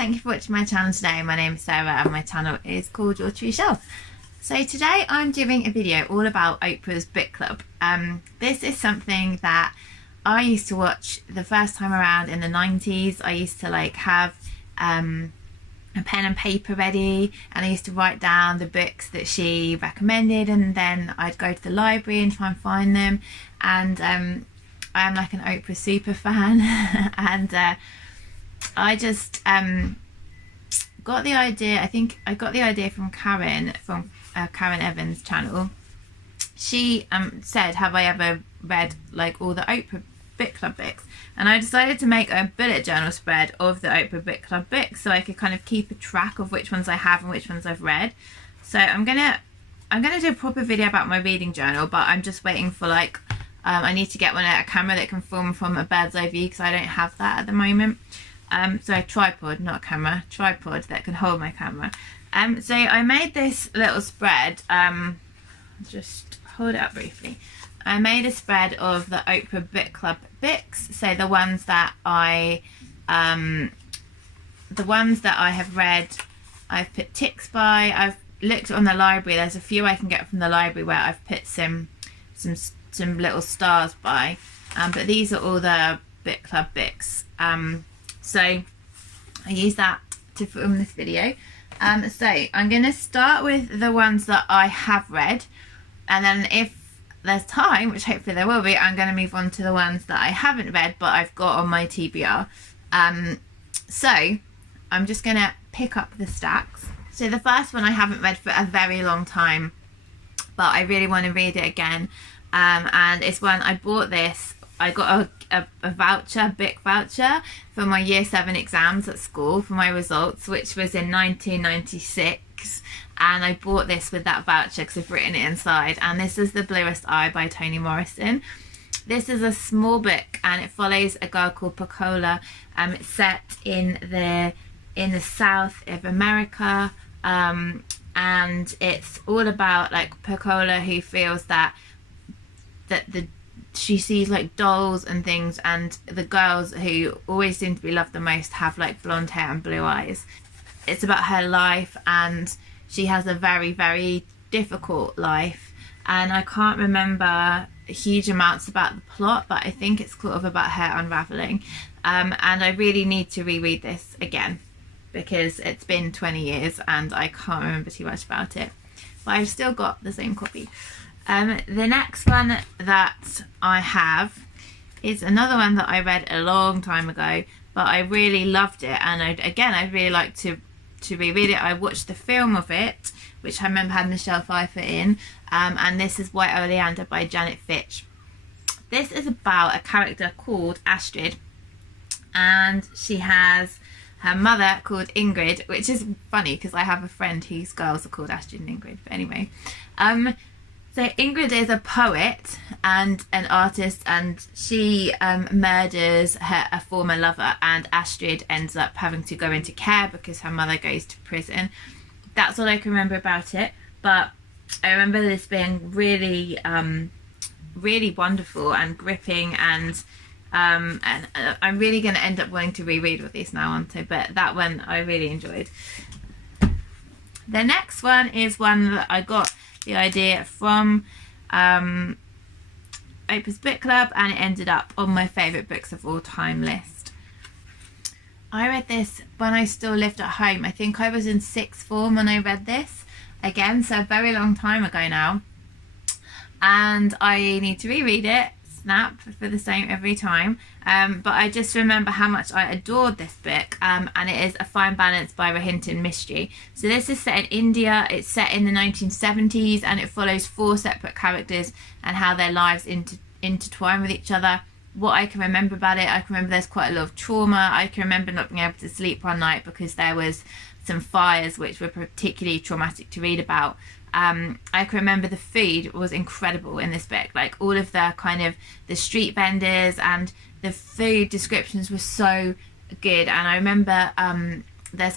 thank you for watching my channel today. My name is Sarah and my channel is called Your True Self. So today I'm doing a video all about Oprah's book club. This is something that I used to watch the first time around in the 90s. I used to have a pen and paper ready, and I used to write down the books that she recommended, and then I'd go to the library and try and find them. And I am like an Oprah super fan and I just got the idea, I think I got the idea from Karen Evans' channel. She said, have I ever read like all the Oprah book club books? And I decided to make a bullet journal spread of the Oprah book club books so I could kind of keep a track of which ones I have and which ones I've read. So I'm gonna do a proper video about my reading journal, but I'm just waiting for I need to get a camera that can film from a bird's eye view because I don't have that at the moment. So a tripod, not a camera, tripod that can hold my camera. So I made this little spread, just hold it up briefly. I made a spread of the Oprah book club books, so the ones that I have read, I've put ticks by. I've looked on the library, there's a few I can get from the library where I've put some little stars by, but these are all the book club books. So I use that to film this video. So I'm going to start with the ones that I have read, and then if there's time, which hopefully there will be, I'm going to move on to the ones that I haven't read but I've got on my TBR. So I'm just going to pick up the stacks. So the first one I haven't read for a very long time, but I really want to read it again. And it's when I bought this, I got a voucher, book voucher for my year 7 exams at school for my results, which was in 1996, and I bought this with that voucher because I've written it inside. And this is The Bluest Eye by Toni Morrison. This is a small book and it follows a girl called Pocola. It's set in the south of America, and it's all about Pocola, who feels that she sees dolls and things, and the girls who always seem to be loved the most have blonde hair and blue eyes. It's about her life, and she has a very, very difficult life, and I can't remember huge amounts about the plot, but I think it's sort of about her unraveling. And I really need to reread this again because it's been 20 years and I can't remember too much about it, but I've still got the same copy. The next one that I have is another one that I read a long time ago, but I really loved it, and I'd really like to reread it. I watched the film of it, which I remember had Michelle Pfeiffer in, and this is White Oleander by Janet Fitch. This is about a character called Astrid, and she has her mother called Ingrid, which is funny because I have a friend whose girls are called Astrid and Ingrid, but anyway. So Ingrid is a poet and an artist, and she murders a former lover, and Astrid ends up having to go into care because her mother goes to prison. That's all I can remember about it, but I remember this being really, really wonderful and gripping, and I'm really going to end up wanting to reread all these now, aren't I? But that one I really enjoyed. The next one is one that I got the idea from Oprah's book club, and it ended up on my favourite books of all time list. I read this when I still lived at home. I think I was in 6th form when I read this again, so a very long time ago now, and I need to reread it, snap, for the same every time. But I just remember how much I adored this book, and it is A Fine Balance by Rohinton, Mistry. So this is set in India. It's set in the 1970s, and it follows 4 separate characters and how their lives intertwine with each other. What I can remember about it, I can remember there's quite a lot of trauma. I can remember not being able to sleep one night because there was some fires which were particularly traumatic to read about. I can remember the food was incredible in this book, all of the street vendors and the food descriptions were so good. And I remember there's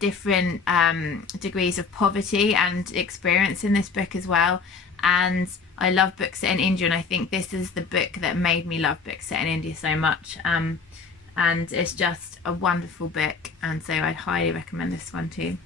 different degrees of poverty and experience in this book as well, and I love books set in India, and I think this is the book that made me love books set in India so much. and it's just a wonderful book, and so I'd highly recommend this one too.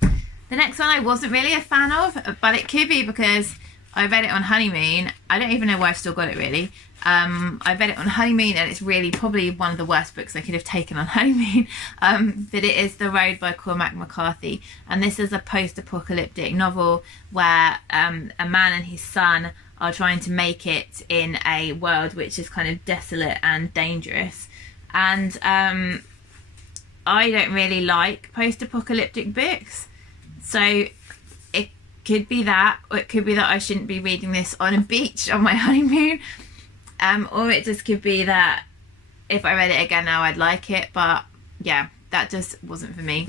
The next one I wasn't really a fan of, but it could be because I read it on honeymoon. I don't even know why I've still got it really. I read it on honeymoon, and it's really probably one of the worst books I could have taken on honeymoon. But it is The Road by Cormac McCarthy, and this is a post-apocalyptic novel where a man and his son are trying to make it in a world which is kind of desolate and dangerous. And I don't really like post-apocalyptic books, so it could be that, or it could be that I shouldn't be reading this on a beach on my honeymoon, or it just could be that if I read it again now I'd like it, but yeah, that just wasn't for me.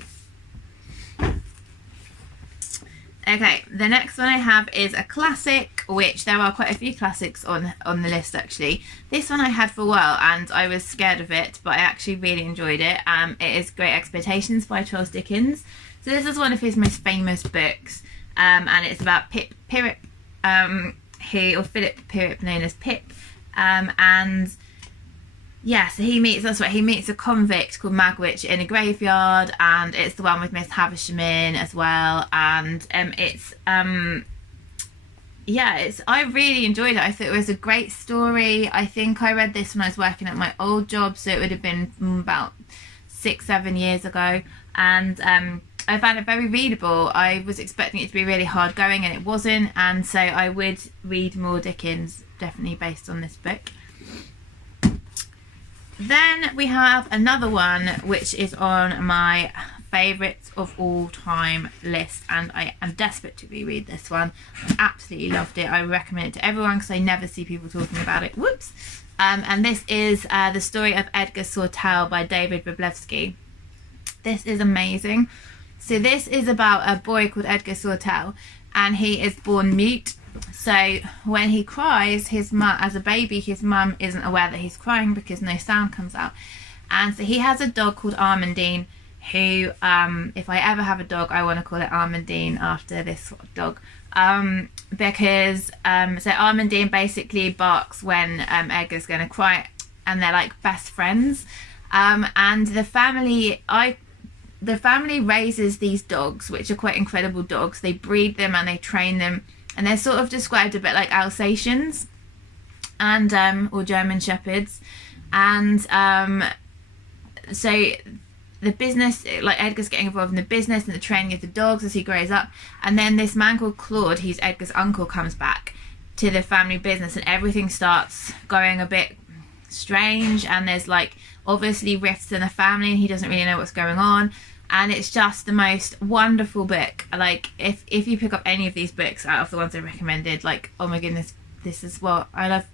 Okay, the next one I have is a classic, which there are quite a few classics on the list actually. This one I had for a while and I was scared of it, but I actually really enjoyed it. It is Great Expectations by Charles Dickens. So this is one of his most famous books, and it's about Philip Pirrip, known as Pip, and yeah, so he meets a convict called Magwitch in a graveyard, and it's the one with Miss Havisham in as well, and I really enjoyed it. I thought it was a great story. I think I read this when I was working at my old job, so it would have been about 6-7 years ago, and I found it very readable. I was expecting it to be really hard going, and it wasn't, and so I would read more Dickens, definitely based on this book. Then we have another one which is on my favourites of all time list, and I am desperate to reread this one. I absolutely loved it. I recommend it to everyone because I never see people talking about it. Whoops. And this is The Story of Edgar Sawtelle by David Wroblewski. This is amazing. So this is about a boy called Edgar Sawtelle, and he is born mute. So when he cries, his mum, as a baby, his mum isn't aware that he's crying because no sound comes out. And so he has a dog called Armandine, who, if I ever have a dog, I want to call it Armandine after this dog. Because so Armandine basically barks when Edgar's going to cry, and they're like best friends. And the family raises these dogs, which are quite incredible dogs. They breed them and they train them. And they're sort of described a bit like Alsatians and or German Shepherds. And so the business, like Edgar's getting involved in the business and the training of the dogs as he grows up. And then this man called Claude, who's Edgar's uncle, comes back to the family business, and everything starts going a bit strange. And there's like obviously rifts in the family, and he doesn't really know what's going on. And it's just the most wonderful book. Like if you pick up any of these books out of the ones I recommended, like, oh my goodness, this is what I love.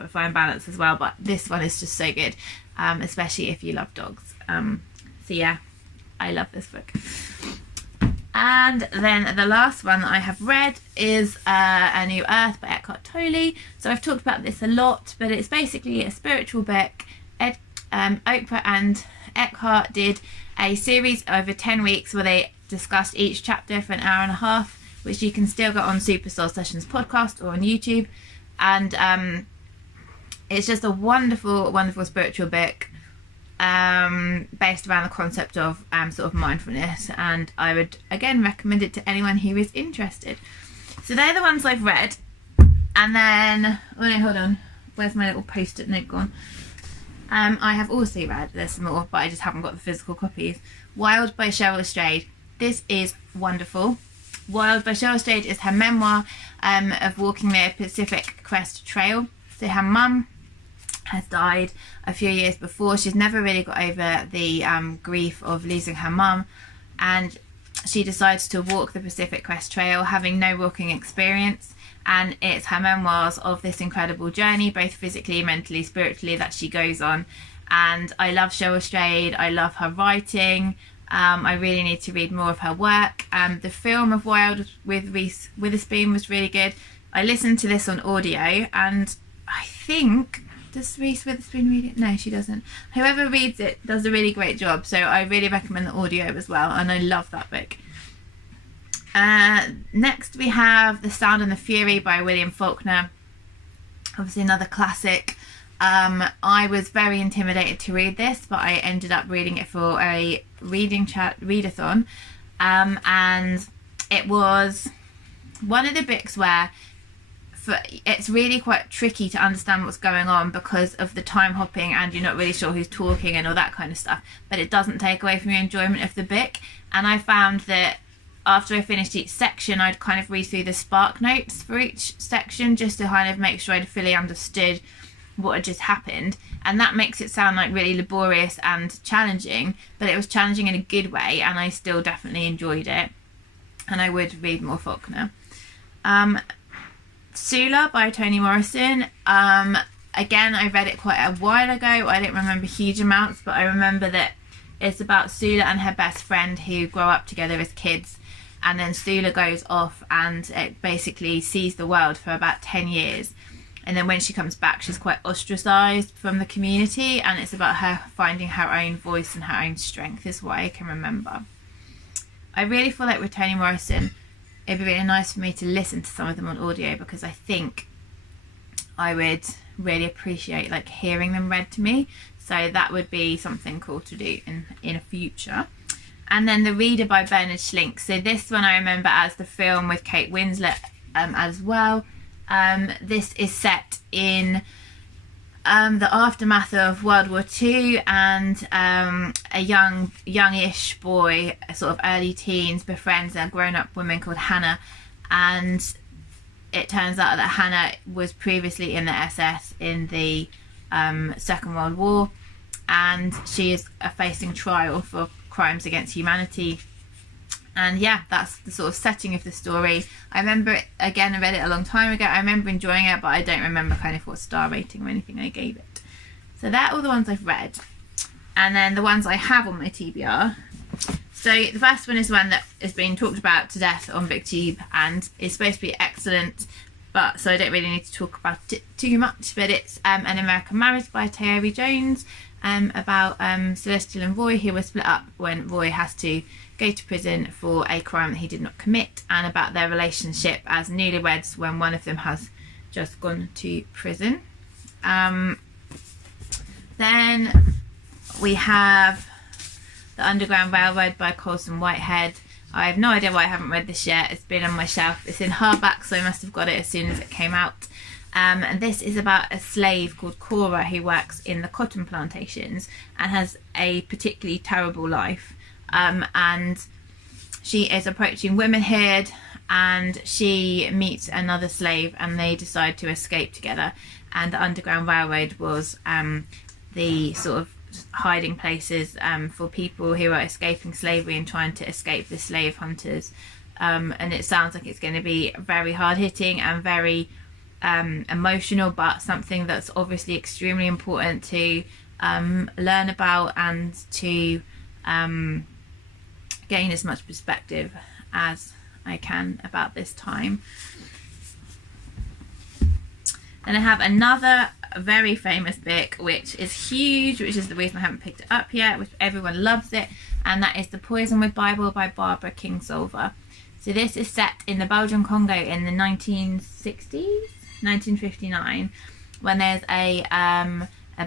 A Fine Balance as well, but this one is just so good, especially if you love dogs. So yeah, I love this book. And then the last one that I have read is A New Earth by Eckhart Tolle. So I've talked about this a lot, but it's basically a spiritual book. Oprah and Eckhart did a series over 10 weeks where they discussed each chapter for an hour and a half, which you can still get on Super Soul Sessions podcast or on YouTube. And it's just a wonderful, wonderful spiritual book based around the concept of sort of mindfulness. And I would, again, recommend it to anyone who is interested. So they're the ones I've read. And then, oh no, hold on. Where's my little post-it note gone? I have also read, there's some more, but I just haven't got the physical copies. Wild by Cheryl Strayed. This is wonderful. Wild by Cheryl Strayed is her memoir of walking the Pacific Crest Trail. So her mum has died a few years before. She's never really got over the grief of losing her mum, and she decides to walk the Pacific Crest Trail, having no walking experience. And it's her memoirs of this incredible journey, both physically, mentally, spiritually, that she goes on. And I love Cheryl Strayed. I love her writing. I really need to read more of her work. The film of Wild with Reese Witherspoon was really good. I listened to this on audio, and I think, does Reese Witherspoon read it? No, she doesn't. Whoever reads it does a really great job. So I really recommend the audio as well, and I love that book. Next we have The Sound and the Fury by William Faulkner. Obviously another classic. I was very intimidated to read this, but I ended up reading it for a readathon, and it was one of the books where it's really quite tricky to understand what's going on because of the time hopping, and you're not really sure who's talking and all that kind of stuff, but it doesn't take away from your enjoyment of the book. And I found that after I finished each section, I'd kind of read through the spark notes for each section just to kind of make sure I'd fully understood what had just happened. And that makes it sound like really laborious and challenging, but it was challenging in a good way, and I still definitely enjoyed it, and I would read more Faulkner. Sula by Toni Morrison. Again, I read it quite a while ago. I don't remember huge amounts, but I remember that it's about Sula and her best friend who grow up together as kids, and then Sula goes off and it basically sees the world for about 10 years. And then when she comes back, she's quite ostracised from the community, and it's about her finding her own voice and her own strength, is what I can remember. I really feel like with Toni Morrison, it'd be really nice for me to listen to some of them on audio, because I think I would really appreciate like hearing them read to me. So that would be something cool to do in a future. And then The Reader by Bernhard Schlink. So this one I remember as the film with Kate Winslet as well. This is set in the aftermath of World War II, and a youngish boy, sort of early teens, befriends a grown-up woman called Hannah, and it turns out that Hannah was previously in the SS in the Second World War, and she is facing trial for crimes against humanity. And yeah, that's the sort of setting of the story. I remember it, again, I read it a long time ago. I remember enjoying it, but I don't remember kind of what star rating or anything I gave it. So they're all the ones I've read. And then the ones I have on my TBR. So the first one is one that is being talked about to death on BookTube and is supposed to be excellent, but so I don't really need to talk about it too much. But it's An American Marriage by Tayari Jones, about Celestial and Roy, who were split up when Roy has to go to prison for a crime that he did not commit, and about their relationship as newlyweds when one of them has just gone to prison. Then we have The Underground Railroad by Colson Whitehead. I have no idea why I haven't read this yet. It's been on my shelf. It's in hardback, so I must have got it as soon as it came out. And this is about a slave called Cora who works in the cotton plantations and has a particularly terrible life. And she is approaching womanhood, and she meets another slave and they decide to escape together. And the Underground Railroad was the sort of hiding places for people who are escaping slavery and trying to escape the slave hunters. And it sounds like it's going to be very hard-hitting and very emotional, but something that's obviously extremely important to learn about and to gain as much perspective as I can about this time. Then I have another very famous book which is huge, which is the reason I haven't picked it up yet, which everyone loves it, and that is the Poisonwood Bible by Barbara Kingsolver. So this is set in the Belgian Congo in the 1960s, 1959, when there's a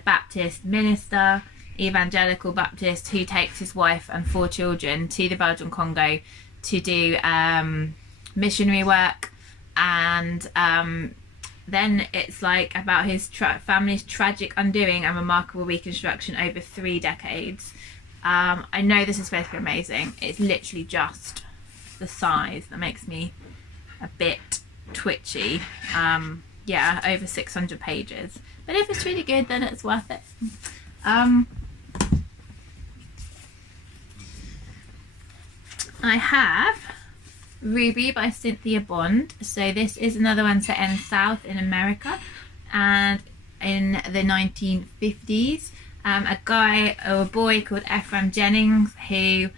Baptist minister, evangelical Baptist, who takes his wife and 4 children to the Belgian Congo to do missionary work, and then it's like about his family's tragic undoing and remarkable reconstruction over 3 decades. I know this is supposed to be amazing. It's literally just the size that makes me a bit twitchy. Yeah, over 600 pages, but if it's really good, then it's worth it. I have Ruby by Cynthia Bond. So this is another one set in South in America and in the 1950s. A guy or a boy called Ephraim Jennings who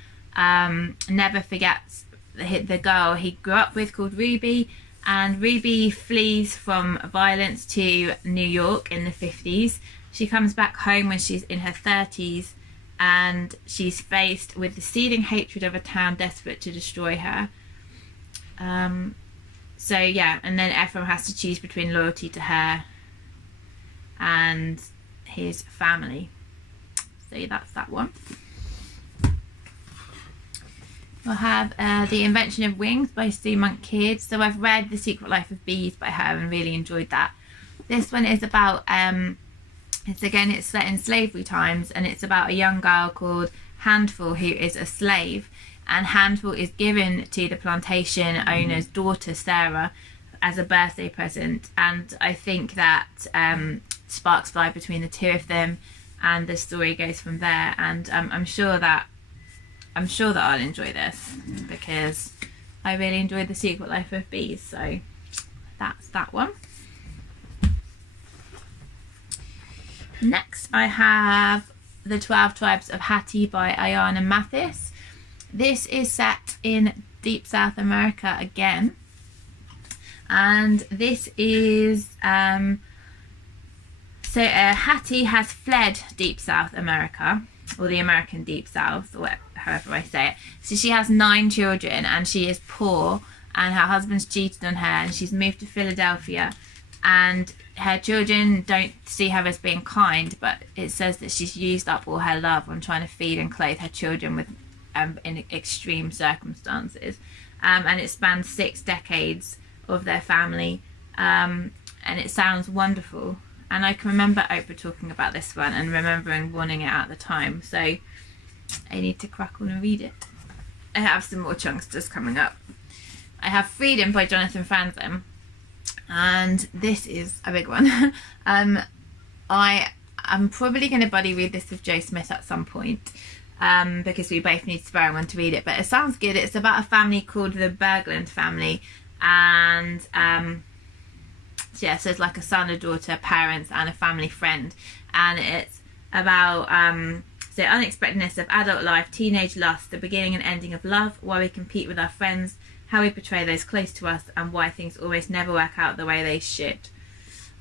never forgets the girl he grew up with called Ruby, and Ruby flees from violence to New York in the 50s. She comes back home when she's in her 30s, and she's faced with the seething hatred of a town desperate to destroy her. So yeah, and then Ephraim has to choose between loyalty to her and his family. So that's that one. We'll have The Invention of Wings by Sue Monk Kidd. So I've read The Secret Life of Bees by her and really enjoyed that. This one is about, it's set in slavery times, and it's about a young girl called Handful who is a slave. And Handful is given to the plantation owner's daughter, Sarah, as a birthday present. And I think that sparks fly between the two of them, and the story goes from there. And I'm sure that I'll enjoy this, because I really enjoyed The Secret Life of Bees. So that's that one. Next I have The 12 Tribes of Hattie by Ayana Mathis. This is set in Deep South America again, and this is Hattie has fled Deep South America, or the American Deep South, or however I say it. So she has 9 children, and she is poor, and her husband's cheated on her, and she's moved to Philadelphia, and her children don't see her as being kind, but it says that she's used up all her love on trying to feed and clothe her children with in extreme circumstances, and it spans 6 decades of their family, and it sounds wonderful. And I can remember Oprah talking about this one and remembering wanting it at the time, so I need to crack on and read it. I have some more chunksters coming up. I have Freedom by Jonathan Franzen, and this is a big one. I'm probably going to buddy read this with Joe Smith at some point, because we both need to spare one to read it, but it sounds good. It's about a family called the Berglund family, and so it's like a son, a daughter, parents, and a family friend, and it's about the unexpectedness of adult life, teenage lust, the beginning and ending of love, why we compete with our friends, how we portray those close to us, and why things always never work out the way they should.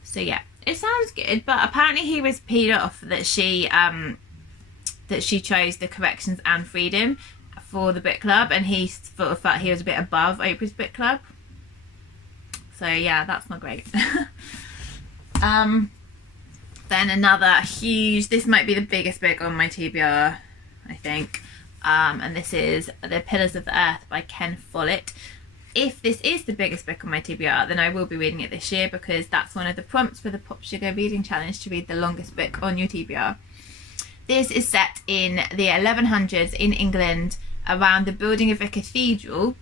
So yeah, it sounds good, but apparently he was peed off that she chose the corrections and freedom for the book club, and he sort of felt he was a bit above Oprah's book club. So yeah, that's not great. Then another huge, this might be the biggest book on my TBR, I think, and this is The Pillars of the Earth by Ken Follett. If this is the biggest book on my TBR, then I will be reading it this year, because that's one of the prompts for the Pop Sugar Reading Challenge, to read the longest book on your TBR. This is set in the 1100s in England, around the building of a cathedral,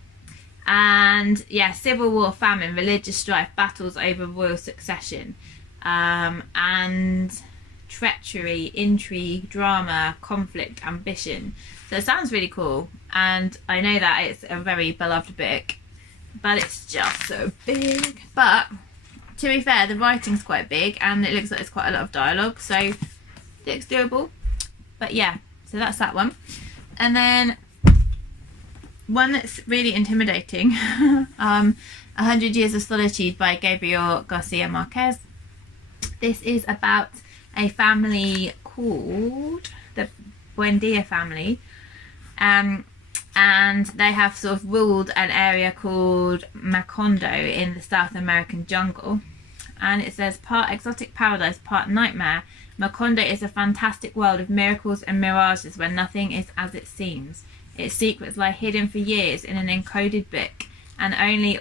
and yeah, civil war, famine, religious strife, battles over royal succession, and treachery, intrigue, drama, conflict, ambition. So it sounds really cool, and I know that it's a very beloved book, but it's just so big. But to be fair, the writing's quite big, and it looks like there's quite a lot of dialogue, so it looks doable. But yeah, so that's that one. And then one that's really intimidating, 100 Years of Solitude by Gabriel Garcia Marquez. This is about a family called the Buendia family, and they have sort of ruled an area called Macondo in the South American jungle. And it says, part exotic paradise, part nightmare, Macondo is a fantastic world of miracles and mirages where nothing is as it seems. Its secrets lie hidden for years in an encoded book, and only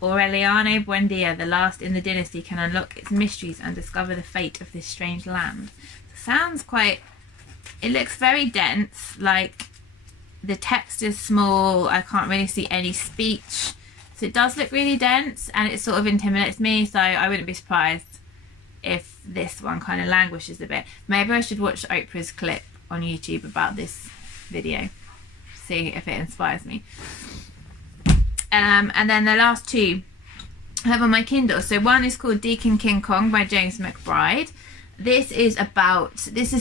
Aureliano Buendia, the last in the dynasty, can unlock its mysteries and discover the fate of this strange land. Sounds quite... It looks very dense, like the text is small, I can't really see any speech. So it does look really dense, and it sort of intimidates me, so I wouldn't be surprised if this one kind of languishes a bit. Maybe I should watch Oprah's clip on YouTube about this video, see if it inspires me. And then the last two I have on my Kindle. So one is called Deacon King Kong by James McBride. This is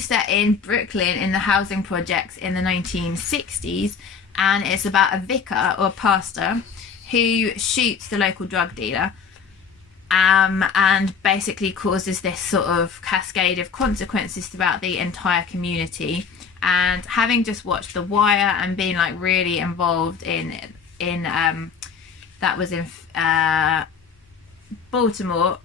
set in Brooklyn in the housing projects in the 1960s, and it's about a vicar or pastor who shoots the local drug dealer, and basically causes this sort of cascade of consequences throughout the entire community. And having just watched The Wire and being like really involved in that was in Baltimore,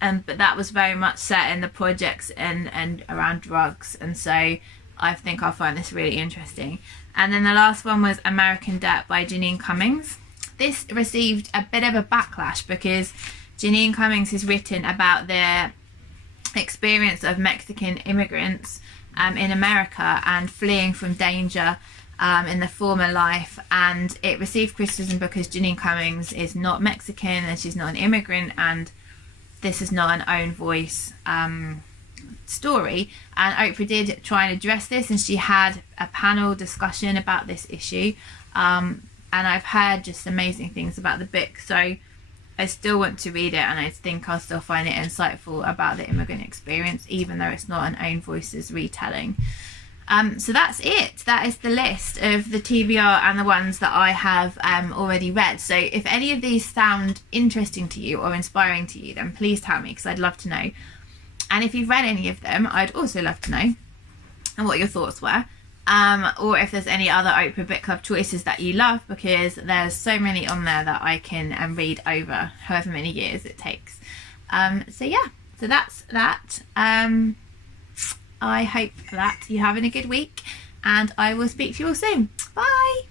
but that was very much set in the projects and around drugs, and so I think I'll find this really interesting. And then the last one was American Debt by Janine Cummings. This received a bit of a backlash because Janine Cummings has written about the experience of Mexican immigrants in America and fleeing from danger in the former life, and it received criticism because Janine Cummings is not Mexican and she's not an immigrant, and this is not an own voice story. And Oprah did try and address this, and she had a panel discussion about this issue, and I've heard just amazing things about the book, so I still want to read it, and I think I'll still find it insightful about the immigrant experience, even though it's not an own voices retelling. So that's it. That is the list of the TBR and the ones that I have already read. So if any of these sound interesting to you or inspiring to you, then please tell me, because I'd love to know. And if you've read any of them, I'd also love to know and what your thoughts were. Or if there's any other Oprah Book Club choices that you love, because there's so many on there that I can read over however many years it takes. So yeah, so that's that. I hope that you're having a good week, and I will speak to you all soon. Bye.